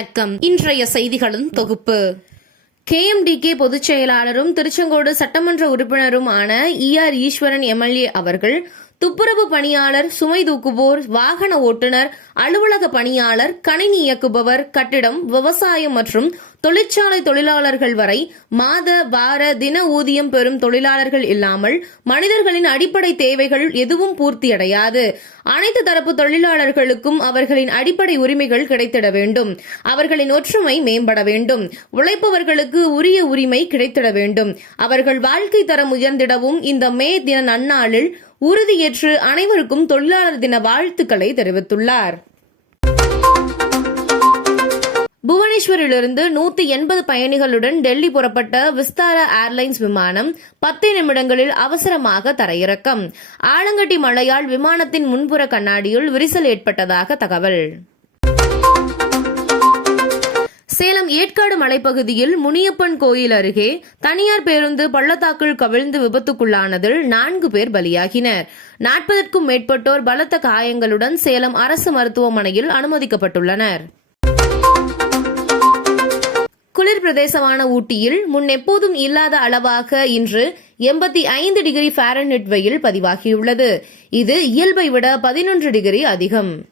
வணக்கம். இன்றைய செய்திகளின் தொகுப்பு. கேஎம்டிகே பொதுச் செயலாளரும் திருச்செங்கோடு சட்டமன்ற உறுப்பினருமான இ ஆர் ஈஸ்வரன் எம்எல்ஏ அவர்கள் துப்புரவு பணியாளர் சுமை தூக்குவோர் வாகன ஓட்டுநர் அலுவலக பணியாளர் கணினி இயக்குபவர் கட்டிடம் விவசாயம் மற்றும் தொழிற்சாலை தொழிலாளர்கள் வரை மாத வார தின ஊதியம் பெறும் தொழிலாளர்கள் இல்லாமல் மனிதர்களின் அடிப்படை தேவைகள் எதுவும் பூர்த்தியடையாது. அனைத்து தரப்பு தொழிலாளர்களுக்கும் அவர்களின் அடிப்படை உரிமைகள் கிடைத்திட வேண்டும். அவர்களின் ஒற்றுமை மேம்பட வேண்டும். உழைப்பவர்களுக்கு உரிய உரிமை கிடைத்திட வேண்டும். அவர்கள் வாழ்க்கை தரம் உயர்ந்திடவும் இந்த மே தின நன்னாளில் உறுதியேற்று அனைவருக்கும் தொழிலாளர் தின வாழ்த்துக்களை தெரிவித்துள்ளார். புவனேஸ்வரிலிருந்து நூத்தி எண்பது பயணிகளுடன் டெல்லி புறப்பட்ட விஸ்தாரா ஏர்லைன்ஸ் விமானம் பத்து நிமிடங்களில் அவசரமாக தரையிறக்கம். ஆலங்கட்டி மழையால் விமானத்தின் முன்புற கண்ணாடியில் விரிசல் ஏற்பட்டதாக தகவல். சேலம் ஏற்காடு மலைப்பகுதியில் முனியப்பன் கோயில் அருகே தனியார் பேருந்து பள்ளத்தாக்கில் கவிழ்ந்து விபத்துக்குள்ளானதில் நான்கு பேர் பலியாகினர். நாற்பதற்கும் மேற்பட்டோர் பலத்த காயங்களுடன் சேலம் அரசு மருத்துவமனையில் அனுமதிக்கப்பட்டுள்ளனர். குளிர் பிரதேசமான ஊட்டியில் முன் எப்போதும் இல்லாத அளவாக இன்று எண்பத்தி ஐந்து டிகிரி ஃபாரன்ஹிட் வெயில் பதிவாகியுள்ளது. இது இயல்பை விட பதினொன்று டிகிரி அதிகம்.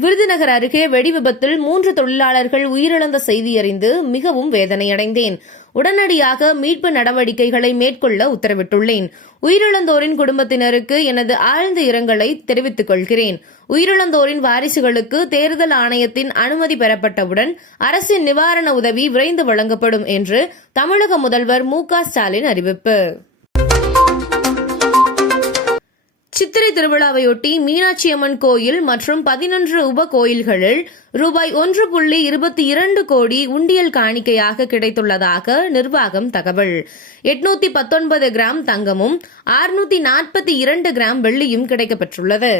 விருதுநகர் அருகே வெடி விபத்தில் மூன்று தொழிலாளர்கள் உயிரிழந்த செய்தி அறிந்து மிகவும் வேதனையடைந்தேன். உடனடியாக மீட்பு நடவடிக்கைகளை மேற்கொள்ள உத்தரவிட்டுள்ளேன். உயிரிழந்தோரின் குடும்பத்தினருக்கு எனது ஆழ்ந்த இரங்கலை தெரிவித்துக் கொள்கிறேன். உயிரிழந்தோரின் வாரிசுகளுக்கு தேர்தல் ஆணையத்தின் அனுமதி பெறப்பட்டவுடன் அரசின் நிவாரண உதவி விரைந்து வழங்கப்படும் என்று தமிழக முதல்வர் மு க ஸ்டாலின் அறிவிப்பு. சித்திரை திருவிழாவையொட்டி மீனாட்சி அம்மன் கோயில் மற்றும் பதினொன்று உப கோயில்களில் ரூபாய் ஒன்று புள்ளி இருபத்தி இரண்டு கோடி உண்டியல் காணிக்கையாக கிடைத்துள்ளதாக நிர்வாகம் தகவல். எட்நூத்தி பத்தொன்பது கிராம் தங்கமும் ஆறுநூத்தி நாற்பத்தி இரண்டு கிராம் வெள்ளியும் கிடைக்கப்பெற்றுள்ளது.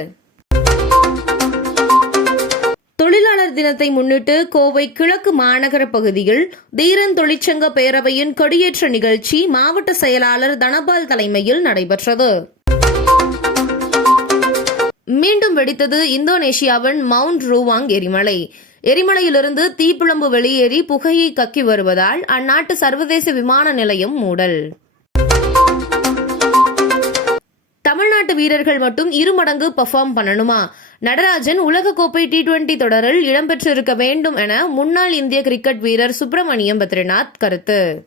தொழிலாளர் தினத்தை முன்னிட்டு கோவை கிழக்கு மாநகர பகுதியில் தீரன் தொழிற்சங்க பேரவையின் கொடியேற்ற நிகழ்ச்சி மாவட்ட செயலாளர் தனபால் தலைமையில் நடைபெற்றது. மீண்டும் வெடித்தது இந்தோனேஷியாவின் மவுண்ட் ரூவாங் எரிமலை. எரிமலையிலிருந்து தீப்பிழம்பு வெளியேறி புகையை கக்கி வருவதால் அந்நாட்டு சர்வதேச விமான நிலையம் மூடல். தமிழ்நாட்டு வீரர்கள் மட்டும் இருமடங்கு பெர்ஃபார்ம் பண்ணணுமா? நடராஜன் உலகக்கோப்பை டி டுவெண்டி தொடரில் இடம்பெற்றிருக்க வேண்டும் என முன்னாள் இந்திய கிரிக்கெட் வீரர் சுப்பிரமணியம் பத்ரிநாத் கருத்து.